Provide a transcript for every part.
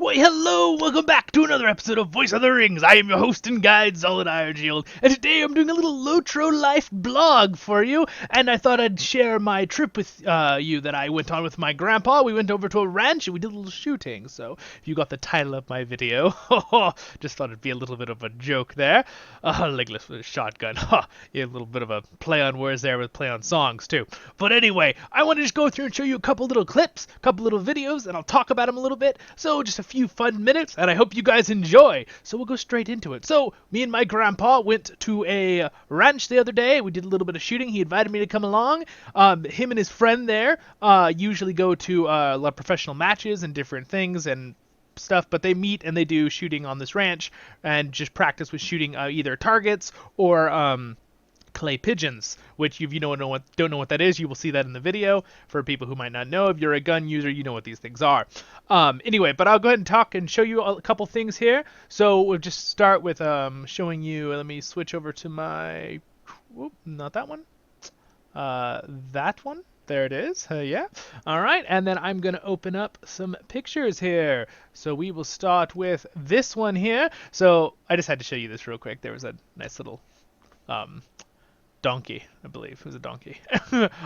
Why, hello! Welcome back to another episode of Voice of the Rings. I am your host and guide, Zollin Ironshield, and today I'm doing a little LOTRO Life blog for you, and I thought I'd share my trip with you that I went on with my grandpa. We went over to a ranch and we did a little shooting, so if you got the title of my video, just thought it'd be a little bit of a joke there. Legolas with a shotgun. Yeah, a little bit of a play on words there with play on songs, too. But anyway, I want to just go through and show you a couple little clips, a couple little videos, and I'll talk about them a little bit. So just a few fun minutes, and I hope you guys enjoy. So we'll go straight into it. So me and my grandpa went to a ranch the other day. We did a little bit of shooting. He invited me to come along. Him and his friend there usually go to a lot of professional matches and different things and stuff, but they meet and they do shooting on this ranch and just practice with shooting either targets or clay pigeons, which if you don't know what that is, you will see that in the video. For people who might not know, if you're a gun user, you know what these things are. Anyway, but I'll go ahead and talk and show you a couple things here. So we'll just start with showing you. Let me switch over to my, not that one, that one. There it is. Yeah. All right. And then I'm going to open up some pictures here. So we will start with this one here. So I just had to show you this real quick. There was a nice little donkey, I believe. It was a donkey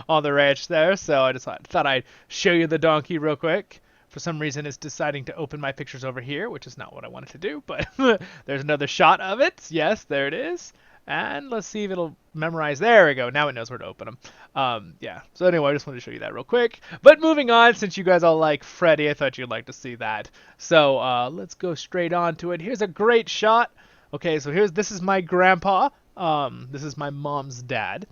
on the ranch there. So I just thought I'd show you the donkey real quick. For some reason, it's deciding to open my pictures over here, which is not what I wanted to do. But there's another shot of it. Yes, there it is. And let's see if it'll memorize. There we go. Now it knows where to open them. Yeah. So anyway, I just wanted to show you that real quick. But moving on, since you guys all like Freddy, I thought you'd like to see that. So let's go straight on to it. Here's a great shot. Okay, so this is my grandpa. This is my mom's dad.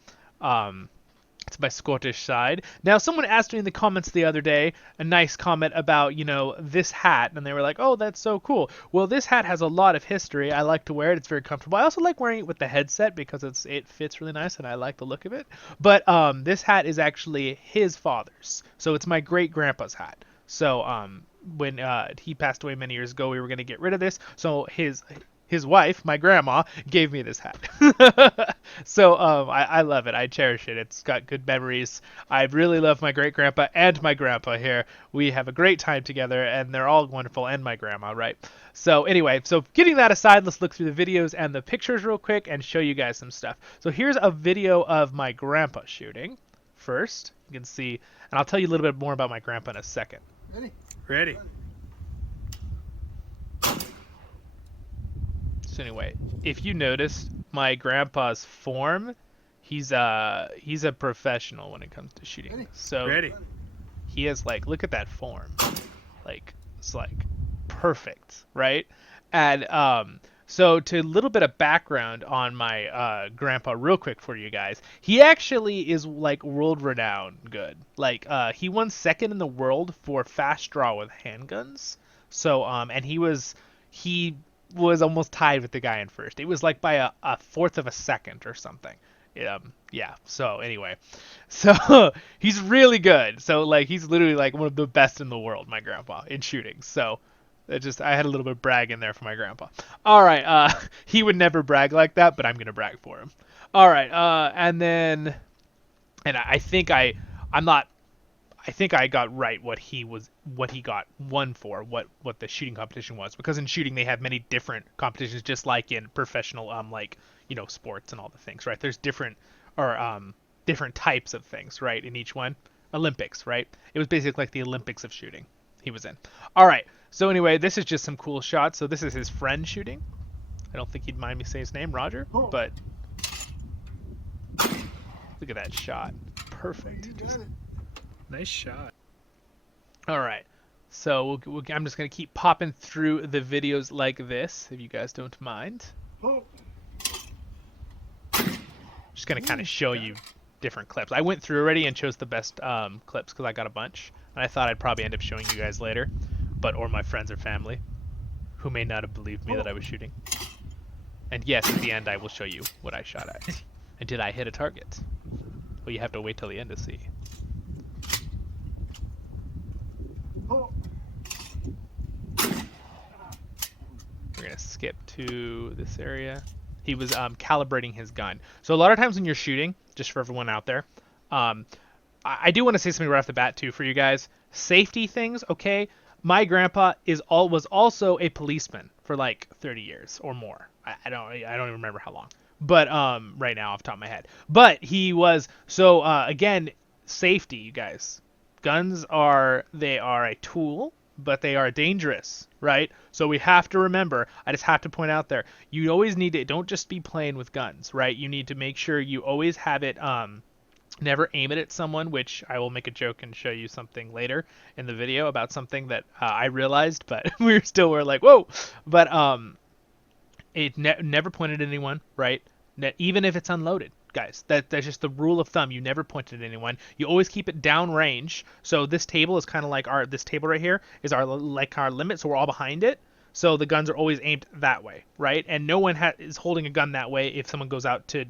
It's my Scottish side. Now, someone asked me in the comments the other day, a nice comment about, this hat, and they were like, oh, that's so cool. Well, this hat has a lot of history. I like to wear it. It's very comfortable. I also like wearing it with the headset because it fits really nice, and I like the look of it. But this hat is actually his father's. So it's my great-grandpa's hat. So when he passed away many years ago, we were going to get rid of this. So his wife, my grandma, gave me this hat. So I love it. I cherish it. It's got good memories. I really love my great-grandpa and my grandpa here. We have a great time together, and they're all wonderful, and my grandma, right? So anyway, so getting that aside, let's look through the videos and the pictures real quick and show you guys some stuff. So here's a video of my grandpa shooting first. You can see, and I'll tell you a little bit more about my grandpa in a second. Ready? So anyway, if you notice my grandpa's form, he's a professional when it comes to shooting. So he has look at that form, it's perfect, right? And so to a little bit of background on my grandpa real quick for you guys, he actually is world renowned good. He won second in the world for fast draw with handguns. So and he was almost tied with the guy in first. It was by a fourth of a second or something. Yeah. So anyway, so he's really good. So he's literally one of the best in the world, my grandpa, in shooting. So I had a little bit of brag in there for my grandpa. All right. He would never brag like that, but I'm gonna brag for him. All right. And I think I got right what he got won for, what the shooting competition was, because in shooting they have many different competitions, just like in professional sports and all the things, right? There's different types of things, right? In each one, Olympics, right? It was basically like the Olympics of shooting he was in. All right. So anyway, this is just some cool shots. So this is his friend shooting. I don't think he'd mind me saying his name, Roger, but look at that shot. Perfect. Nice shot. All right, so I'm just going to keep popping through the videos like this, if you guys don't mind. Just going to kind of show you different clips. I went through already and chose the best clips because I got a bunch. And I thought I'd probably end up showing you guys later, or my friends or family, who may not have believed me that I was shooting. And yes, at the end I will show you what I shot at. And did I hit a target? Well, you have to wait till the end to see. We're going to skip to this area. He was calibrating his gun. So a lot of times when you're shooting, just for everyone out there, I do want to say something right off the bat too for you guys. Safety things, okay, my grandpa was also a policeman for like 30 years or more. I don't even remember how long. But right now off the top of my head. But he was so again, safety, you guys. Guns are they are a tool, but they are dangerous, right? So we have to remember, I just have to point out there, you always need to don't just be playing with guns, right? You need to make sure you always have it never aim it at someone, which I will make a joke and show you something later in the video about something that I realized, but we're like, whoa. But it never pointed at anyone, right? Even if it's unloaded, guys. That's just the rule of thumb. You never point it at anyone. You always keep it down range. So this table is kind of like this table right here is our limit, so we're all behind it. So the guns are always aimed that way, right? And no one is holding a gun that way if someone goes out to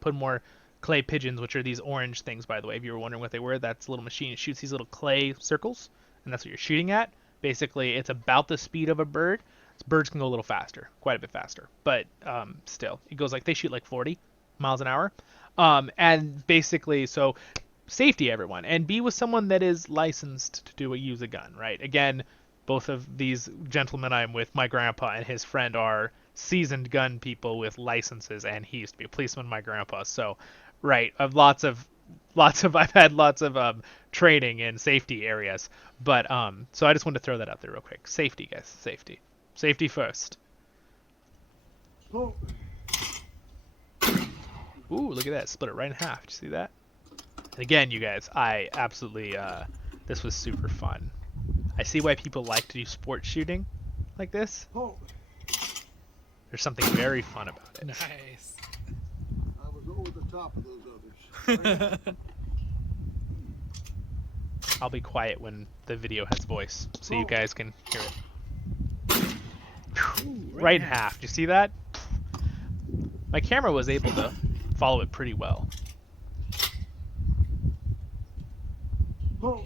put more clay pigeons, which are these orange things, by the way. If you were wondering what they were, that's a little machine. It shoots these little clay circles, and that's what you're shooting at. Basically, it's about the speed of a bird. Birds can go a little faster, quite a bit faster, but still, it goes like they shoot like 40 miles an hour. And basically, so safety, everyone, and be with someone that is licensed to use a gun, right? Again, both of these gentlemen I'm with, my grandpa and his friend, are seasoned gun people with licenses, and he used to be a policeman, my grandpa. So, right, I've had lots of training in safety areas, but so I just wanted to throw that out there real quick. Safety, guys, safety first. Oh. Ooh, look at that, split it right in half. Did you see that? And again, you guys, I absolutely this was super fun. I see why people like to do sports shooting like this. Oh. There's something very fun about it. Nice. I was over the top of those others. I'll be quiet when the video has voice, so you guys can hear it. Ooh, Right in half. Do you see that? My camera was able to follow it pretty well. Oh.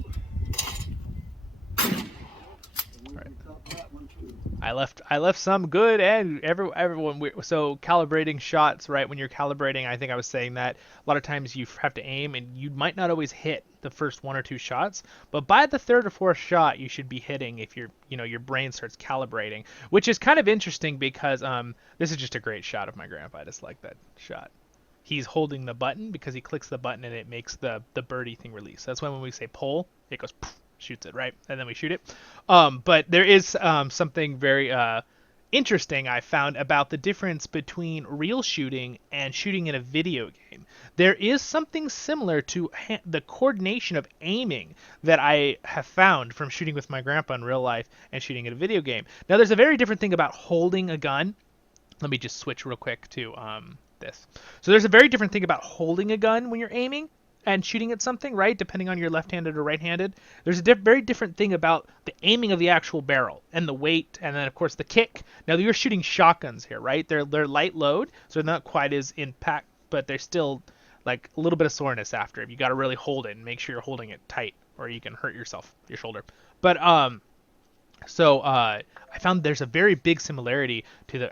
Right. That one too. I left some good, and everyone. So calibrating shots, right? When you're calibrating, I think I was saying that a lot of times you have to aim, and you might not always hit the first one or two shots, but by the third or fourth shot, you should be hitting if your brain starts calibrating, which is kind of interesting because this is just a great shot of my grandpa. I just like that shot. He's holding the button because he clicks the button and it makes the birdie thing release. That's why when we say pull, it goes poof, shoots it, right? And then we shoot it. But there is something very interesting I found about the difference between real shooting and shooting in a video game. There is something similar to the coordination of aiming that I have found from shooting with my grandpa in real life and shooting in a video game. Now, there's a very different thing about holding a gun. Let me just switch real quick to this. So there's a very different thing about holding a gun when you're aiming and shooting at something, right? Depending on you're left-handed or right-handed. There's a very different thing about the aiming of the actual barrel and the weight, and then of course the kick. Now you're shooting shotguns here, right? They're light load, so they're not quite as impact, but they're still like a little bit of soreness after it. You got to really hold it and make sure you're holding it tight, or you can hurt yourself, your shoulder. But so I found there's a very big similarity to the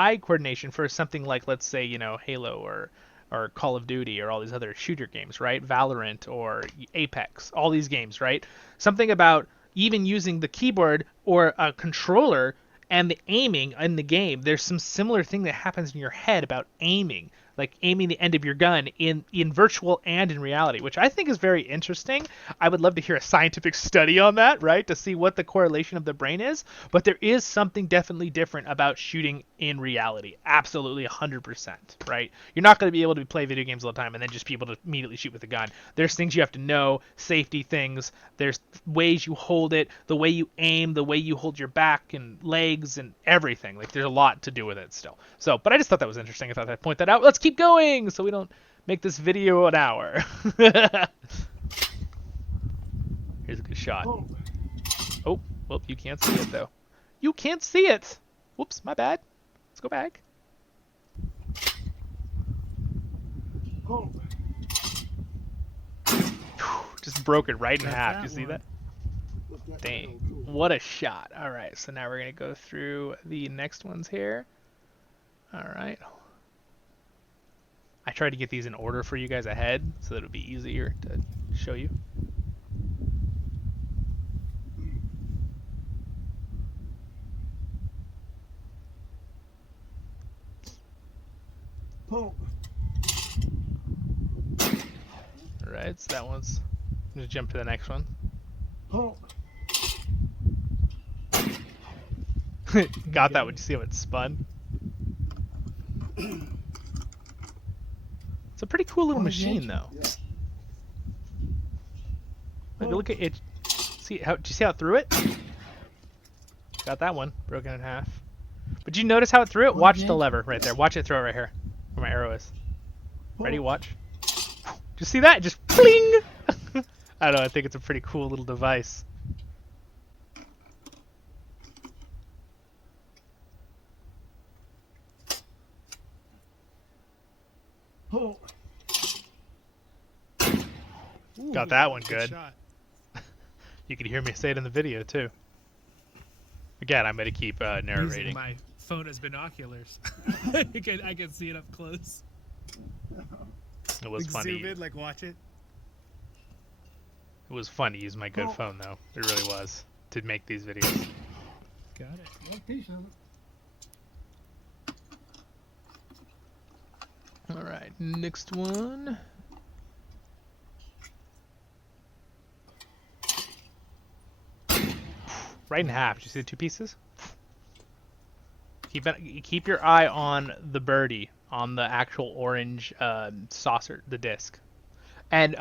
eye coordination for something like, let's say, Halo or Call of Duty or all these other shooter games, right? Valorant or Apex, all these games, right? Something about even using the keyboard or a controller and the aiming in the game. There's some similar thing that happens in your head about aiming, like aiming the end of your gun in virtual and in reality, which I think is very interesting. I would love to hear a scientific study on that, right, to see what the correlation of the brain is. But there is something definitely different about shooting in reality. Absolutely 100%, right? You're not going to be able to play video games all the time and then just be able to immediately shoot with a gun. There's things you have to know, safety things. There's ways you hold it, the way you aim, the way you hold your back and legs and everything. Like, there's a lot to do with it still. So, but I just thought that was interesting. I thought I'd point that out. Let's keep going so we don't make this video an hour. Here's a good shot. Oh, well, you can't see it though. You can't see it. Whoops, my bad. Let's go back. Oh. Just broke it right in Got half. that You see one. that? Dang, what a shot. All right, so now we're going to go through the next ones here. All right. I tried to get these in order for you guys ahead so that it would be easier to show you. Oh. All right, so that one's. I'm gonna jump to the next one. Oh. Got that? Would you see how it spun? It's a pretty cool little machine, though. Yeah. Like, look at it. See how? Do you see how it threw it? Got that one broken in half. But do you notice how it threw it? Watch the lever right there. Watch it throw it right here, where my arrow is. Ready? Watch. Do you see that? Just bling! I don't know. I think it's a pretty cool little device. Oh. Ooh, Got that one good. shot. You can hear me say it in the video too. Again, I'm gonna keep Using narrating. my phone as binoculars. I can see it up close. It was Like funny. zoom in, like watch it. It was fun to use my good phone though. It really was to make these videos. Got it. One piece of it. All right, next one. Right in half. Did you see the two pieces? Keep your eye on the birdie, on the actual orange saucer, the disc. And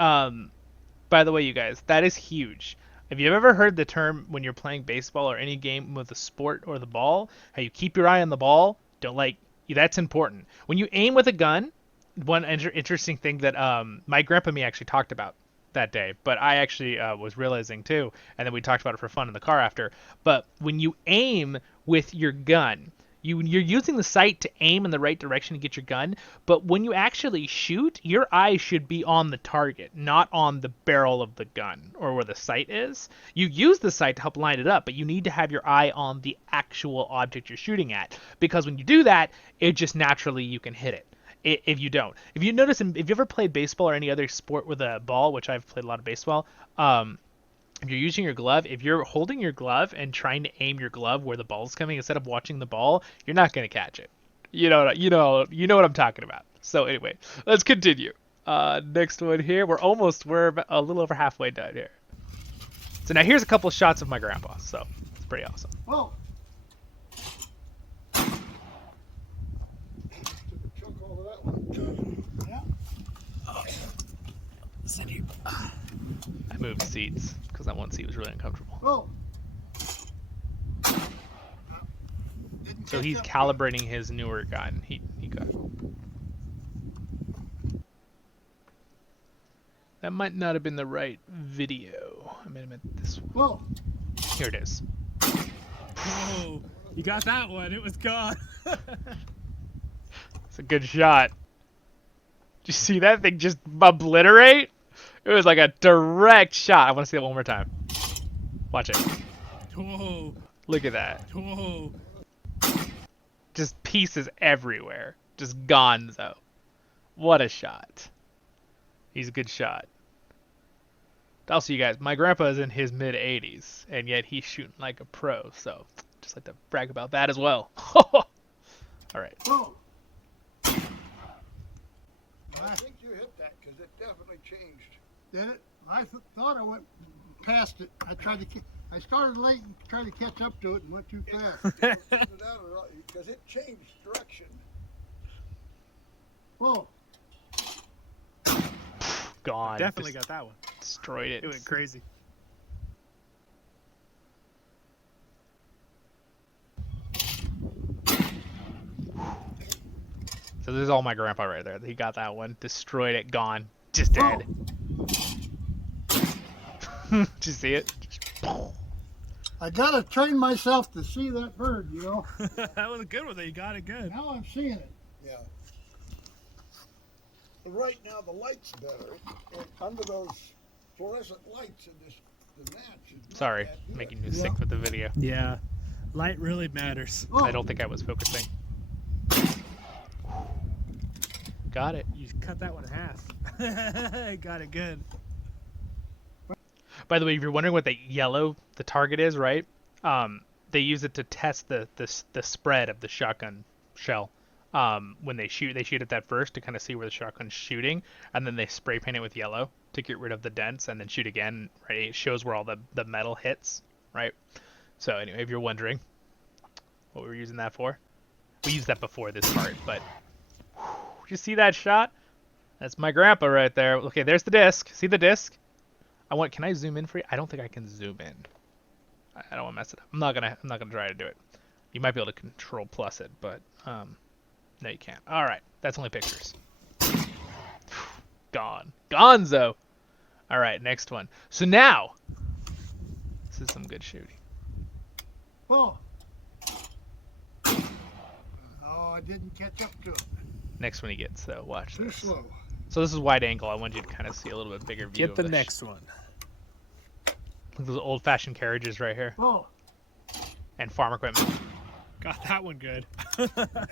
by the way, you guys, that is huge. If you've ever heard the term when you're playing baseball or any game with a sport or the ball, how you keep your eye on the ball, that's important. When you aim with a gun, one interesting thing that my grandpa and me actually talked about that day, but I actually was realizing too, and then we talked about it for fun in the car after. But when you aim with your gun, you're using the sight to aim in the right direction to get your gun, but when you actually shoot, your eyes should be on the target, not on the barrel of the gun or where the sight is. You use the sight to help line it up, but you need to have your eye on the actual object you're shooting at, because when you do that, it just naturally you can hit it. If you don't, if you notice, if you ever played baseball or any other sport with a ball, which I've played a lot of baseball, if you're using your glove, if you're holding your glove and trying to aim your glove where the ball's coming instead of watching the ball, you're not going to catch it. You know what I'm talking about. So anyway, let's continue. Next one here. We're a little over halfway done here. So now here's a couple of shots of my grandpa. So it's pretty awesome. Oh. Took a chunk off of that one. Yeah. Send you. I moved seats because that one seat was really uncomfortable. Oh. So he's calibrating his newer gun. He got. That might not have been the right video. I meant this one. Whoa. Here it is. Whoa! You got that one. It was gone. It's a good shot. Did you see that thing just obliterate? It was like a direct shot. I want to see it one more time. Watch it. Whoa! Look at that. Whoa! Just pieces everywhere. Just gonzo. What a shot. He's a good shot. Also, you guys, my grandpa is in his mid-80s, and yet he's shooting like a pro, so just like to brag about that as well. All right. Whoa. I think you hit that because it definitely changed. Did it? I thought I went past it. I started late and tried to catch up to it and went too fast. Because it changed direction. Whoa. Gone. Definitely Just got that one. destroyed it. It went crazy. So this is all my grandpa right there. He got that one. Destroyed it. Gone. Just dead. Did you see it? I gotta train myself to see that bird, you know. That was a good one. You got it good. Now I'm seeing it. Yeah. But right now the light's better, and under those fluorescent lights in the match. Sorry, making you sick with the video. Yeah. Light really matters. Oh. I don't think I was focusing. Got it. You cut that one in half. Got it good. By the way, if you're wondering what the target is, right? They use it to test the spread of the shotgun shell. when they shoot it that first to kind of see where the shotgun's shooting, and then they spray paint it with yellow to get rid of the dents, and then shoot again. Right, it shows where all the metal hits. Right. So anyway, if you're wondering what we were using that for, we used that before this part. But you see that shot? That's my grandpa right there. Okay, there's the disc. See the disc? Can I zoom in for you? I don't think I can zoom in. I don't want to mess it up. I'm not gonna try to do it. You might be able to control plus it, but no, you can't. All right, that's only pictures. Gone. Gonzo. All right, next one. So now, this is some good shooting. Oh. Oh, I didn't catch up to it. Next one he gets, so watch Too this. slow. So this is wide angle. I want you to kind of see a little bit bigger view. Get the next one. Look at those old-fashioned carriages right here, Oh. and farm equipment. Got that one good. That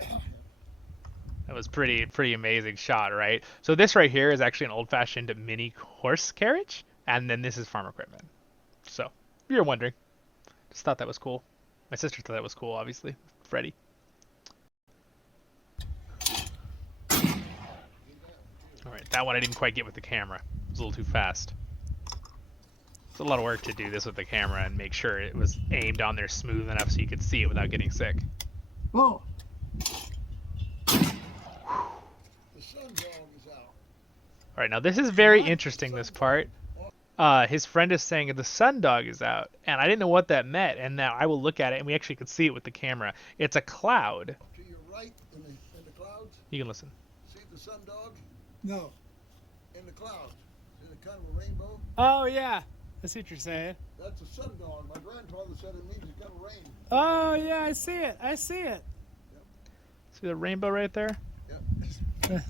was pretty amazing shot, right? So this right here is actually an old-fashioned mini horse carriage, and then this is farm equipment. So if you're wondering, just thought that was cool. My sister thought that was cool, obviously. Freddie. All right, that one I didn't quite get with the camera. It was a little too fast. It's a lot of work to do this with the camera and make sure it was aimed on there smooth enough so you could see it without getting sick. Oh. The sun dog is out. All right, now this is very interesting, this part. His friend is saying the sun dog is out, and I didn't know what that meant, and now I will look at it, and we actually could see it with the camera. It's a cloud. To your right in the clouds. You can listen. See the sun dog? No. In the clouds. See the kind of a rainbow? Oh yeah, I see what you're saying. That's a sun dog. My grandfather said it means it's gonna rain. Oh yeah, I see it. I see it. See the rainbow right there? Yep.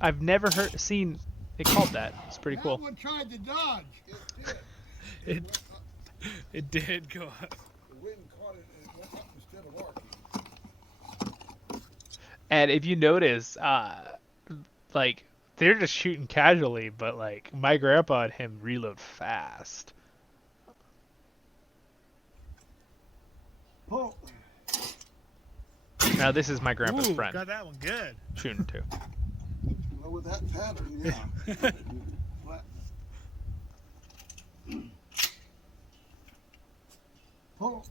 I've never seen it called that. It's pretty cool. That one tried to dodge. It did. It did go up. The wind caught it and it went up instead of arcing. And if you notice, like they're just shooting casually, but like my grandpa and him reload fast. Oh. Now this is my grandpa's Ooh, friend got that one good. shooting too. Well, with that pattern, yeah. Flat. Oh.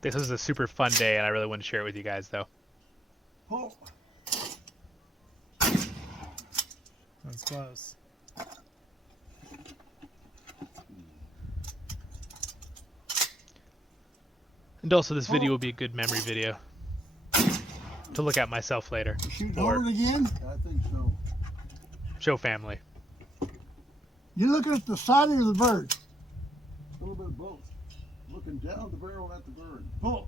This was a super fun day, and I really want to share it with you guys, though. Oh. That's close. And also, this video will be a good memory video to look at myself later. Shooting Or over it again? I think so. show family. You looking at the sighting of the bird? A little bit of both. Looking down the barrel at the bird. Oh.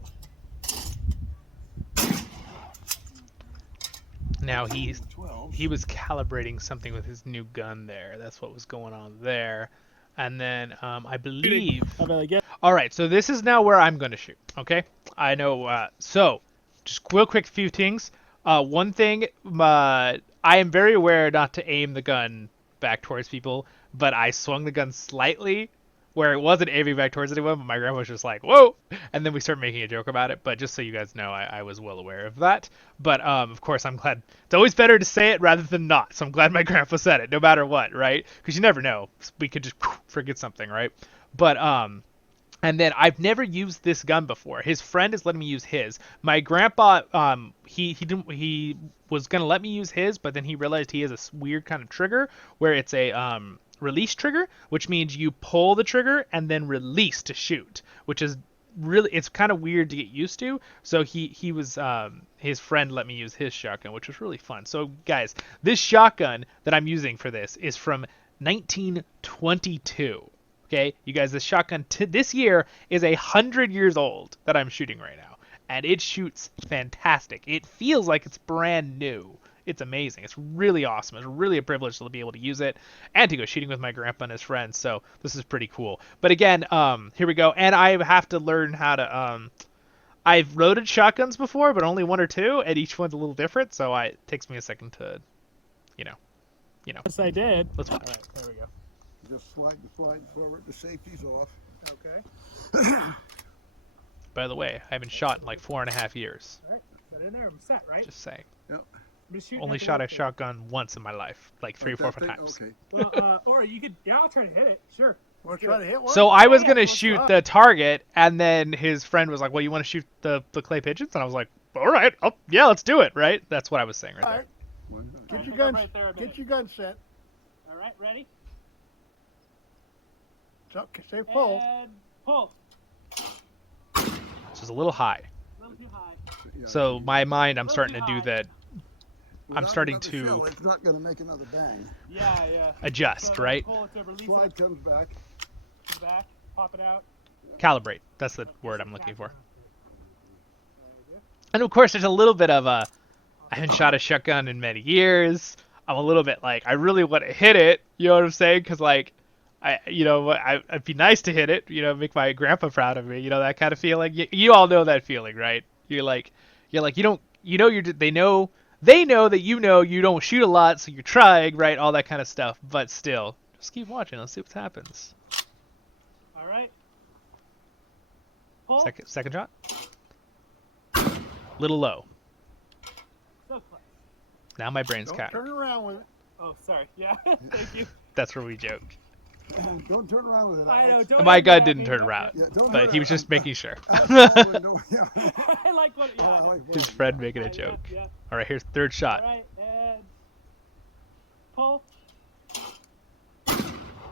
Now he 12. was calibrating something with his new gun there. That's what was going on there. And then I believe. All right, so this is now where I'm going to shoot. Okay, I know. So, just real quick, few things. One thing, I am very aware not to aim the gun back towards people, but I swung the gun slightly where it wasn't aiming back towards anyone, but my grandma was just like, whoa! And then we started making a joke about it, but just so you guys know, I was well aware of that. But, of course, I'm glad. It's always better to say it rather than not, so I'm glad my grandpa said it, no matter what, right? Because you never know. We could just forget something, right? But, and then I've never used this gun before. His friend is letting me use his. My grandpa, he was gonna let me use his, but then he realized he has a weird kind of trigger where it's a release trigger, which means you pull the trigger and then release to shoot, which is really, it's kind of weird to get used to. So he was his friend let me use his shotgun, which was really fun. So guys, this shotgun that I'm using for this is from 1922. Okay, you guys, this shotgun this year is 100 years old that I'm shooting right now, and it shoots fantastic. It feels like it's brand new. It's amazing. It's really awesome. It's really a privilege to be able to use it and to go shooting with my grandpa and his friends. So this is pretty cool. But again, here we go. And I have to learn how to. I've loaded shotguns before, but only one or two, and each one's a little different. So it takes me a second to, you know. Yes, I did. Let's watch. All right, there we go. Just slide forward. The safety's off. Okay. By the way, I haven't shot in like 4.5 years. All right. Set in there. I'm set, right? Just saying. Yep. I'm just shooting Only at the shot a left there. shotgun once in my life, like three or four That thing? times. Okay. Well, or you could. Yeah, I'll try to hit it. Sure. Want to try to hit one? So I was Yeah, gonna let's shoot go. the target, and then his friend was like, "Well, you want to shoot the clay pigeons?" And I was like, "All right, yeah, let's do it." Right? That's what I was saying right All there. right. All Get right, your hang on gun. right there a minute. Get your gun set. All right, ready? So, say pull. And pull. This is a little high. A little too high. Yeah, So my mind, I'm Little starting too to do high. that. I'm without starting another to shell, it's not going to make another bang. Yeah, yeah. adjust, So right? Pull it to release Slide it comes back. to the back. Pop it out. Calibrate. That's the word I'm looking for. There we go. And of course, there's a little bit of a. I haven't shot a shotgun in many years. I'm a little bit like I really want to hit it. You know what I'm saying? Because like, I'd be nice to hit it. You know, make my grandpa proud of me. You know that kind of feeling. You all know that feeling, right? You're like you don't. You know they know that you don't shoot a lot, so you're trying, right? All that kind of stuff. But still, just keep watching. Let's see what happens. All right. Pull. Second shot. Little low. So close. Now my brain's Don't cat. turn around with it. Oh, sorry. Yeah. Thank you. That's where we joke. Don't turn around with it. I know. Alex. Don't My hit gun at didn't me. turn around, Yeah, don't but hurt he was it. just making sure. Alex Baldwin, yeah. I like what. Yeah. I like His Baldwin. friend making a Yeah, joke. Yeah. All right, here's third All shot. right. And pull.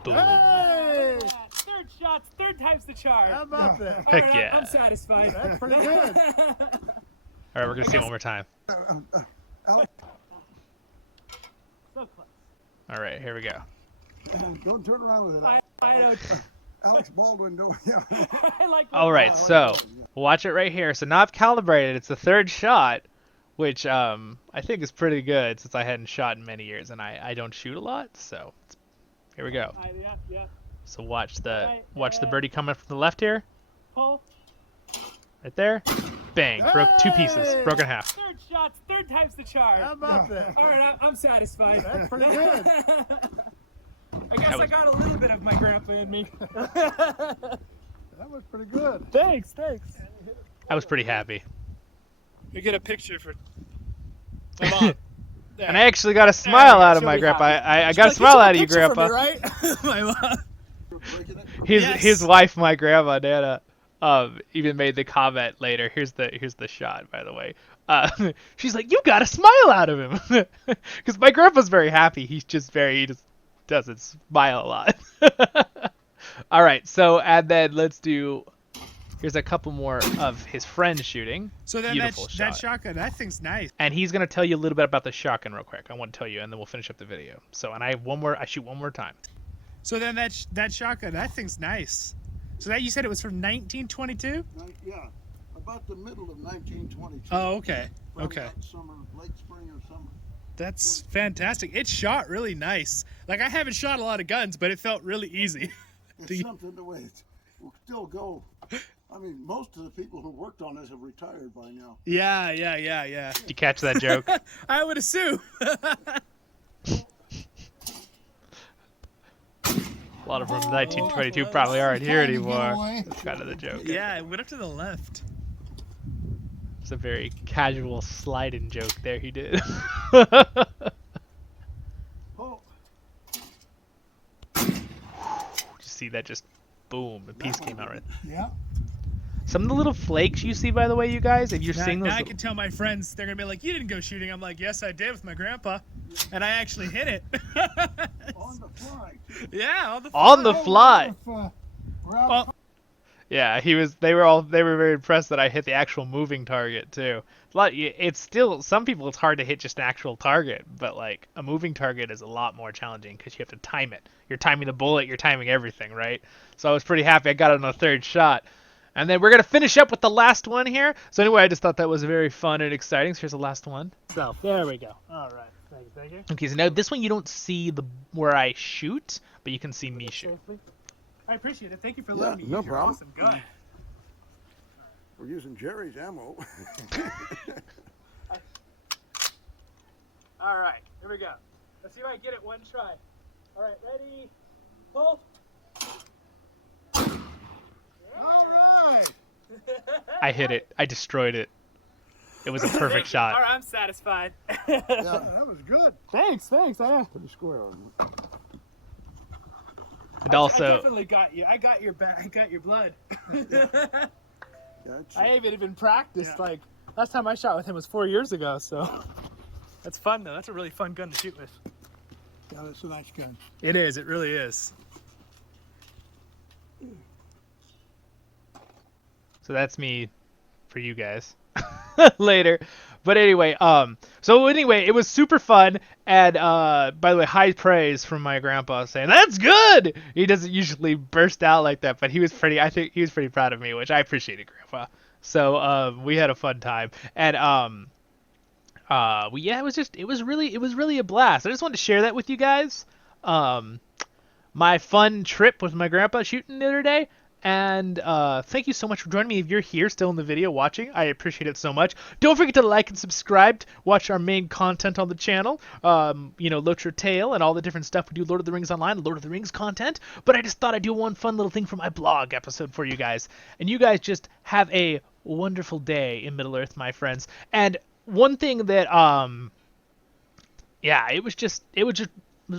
Boom. Hey! Third shot's third time's the charm. How about that? All right, Heck yeah. I'm satisfied. That's pretty good. All right, we're gonna see it one more time. Alex, So close. All right, here we go. don't turn around with it. I know. Alex Baldwin, don't. Yeah. I like. What All right, like so Baldwin, yeah. watch it right here. So now I've calibrated. It's the third shot, which I think is pretty good since I hadn't shot in many years and I don't shoot a lot. So here we go. Yeah. Yeah. So watch the Right, birdie coming from the left here, Pull. right there. Bang! Broke two pieces, Hey! broken half. Third shot's third time's the charm. How about that? All right, I'm satisfied. That's pretty good. I guess I was- got a little bit of my grandpa in me. That was pretty good. Thanks. I was pretty happy, We get a picture for. My mom. There. and I actually got a smile out of she'll my be grandpa. happy. I got a She's smile like, out of you, "Get some grandpa. picture for me, right? My mom. Breaking it. Yes. His wife, my grandma Nana, even made the comment later. Here's the shot, by the way. She's like, "You got a smile out of him," because my grandpa's very happy. He just doesn't smile a lot. All right, so and then let's do. Here's a couple more of his friends shooting. So then Beautiful that shot. shotgun, that thing's nice. And he's gonna tell you a little bit about the shotgun real quick. I want to tell you, and then we'll finish up the video. So, and I have one more. I shoot one more time. So then that shotgun, that thing's nice. So that you said it was from 1922? Yeah, about the middle of 1922. Oh, okay. Probably Okay. that summer, late spring or summer. That's fantastic. It shot really nice. Like I haven't shot a lot of guns, but it felt really easy. It's something the way it will still go. I mean, most of the people who worked on this have retired by now. Yeah. Did you catch that joke? I would assume. A lot of them from 1922 probably aren't here anymore. That's kind of the joke. Yeah, it went up to the left. It's a very casual sliding joke there he did. Oh, Did you see that just boom, a piece came out right. yeah. Some of the little flakes you see, by the way, you guys, if you're seeing those. Now I can tell my friends, they're going to be like, you didn't go shooting. I'm like, yes, I did with my grandpa. And I actually hit it. On the fly. Too. Yeah, on the On the fly. Well, Yeah, they were very impressed that I hit the actual moving target too. It's still, some people it's hard to hit just an actual target, but like a moving target is a lot more challenging because you have to time it. You're timing the bullet, you're timing everything, right? So I was pretty happy I got it on the third shot. And then we're going to finish up with the last one here. So anyway, I just thought that was very fun and exciting. So here's the last one. so there we go. All right. Thank you. Okay, so now this one you don't see where I shoot, but you can see me shoot. I appreciate it. Thank you for Yeah, letting me no use your problem. awesome gun. We're using Jerry's ammo. All right, here we go. Let's see if I can get it one try. All right, ready? Oh. All right. I hit it. I destroyed it. It was a perfect All shot. right, I'm satisfied. Yeah, that was good. Thanks. Put a square on it. And I also, definitely got you. I got your back. I got your blood. Gotcha. I haven't even practiced. Yeah. Like last time I shot with him was 4 years ago. So that's fun though. That's a really fun gun to shoot with. Yeah, that's a nice gun. It is. It really is. so that's me for you guys later. But anyway, it was super fun, and by the way, high praise from my grandpa saying that's good. He doesn't usually burst out like that, but I think he was pretty proud of me, which I appreciated, Grandpa. So we had a fun time, and it was really a blast. I just wanted to share that with you guys. My fun trip with my grandpa shooting the other day. And thank you so much for joining me. If you're here still in the video watching, I appreciate it so much. Don't forget to like and subscribe. Watch our main content on the channel. LOTRO Tale and all the different stuff we do. Lord of the Rings Online, Lord of the Rings content. But I just thought I'd do one fun little thing for my blog episode for you guys. And you guys just have a wonderful day in Middle Earth, my friends. And one thing that it was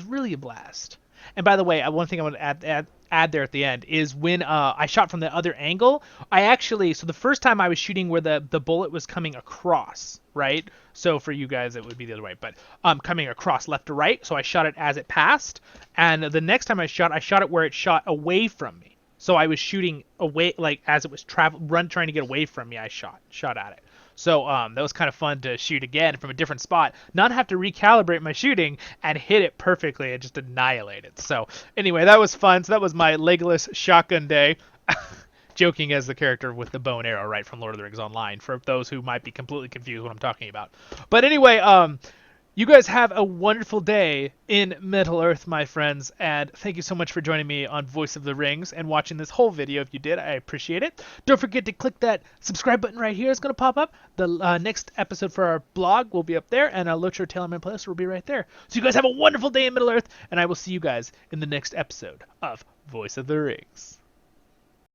really a blast. And by the way, one thing I want to add there at the end is when I shot from the other angle, so the first time I was shooting where the bullet was coming across, right? So for you guys, it would be the other way, but coming across left to right. So I shot it as it passed. And the next time I shot it where it shot away from me. So I was shooting away, like as it was trying to get away from me, I shot at it. So that was kind of fun to shoot again from a different spot, not have to recalibrate my shooting and hit it perfectly and just annihilate it. So anyway, that was fun. So that was my Legolas shotgun day. Joking as the character with the bow and arrow, right, from Lord of the Rings Online, for those who might be completely confused what I'm talking about. But anyway, you guys have a wonderful day in Middle Earth, my friends, and thank you so much for joining me on Voice of the Rings and watching this whole video. If you did, I appreciate it. Don't forget to click that subscribe button right here. It's going to pop up. The next episode for our blog will be up there, and a LOTRO Tailorman playlist will be right there. So you guys have a wonderful day in Middle Earth, and I will see you guys in the next episode of Voice of the Rings.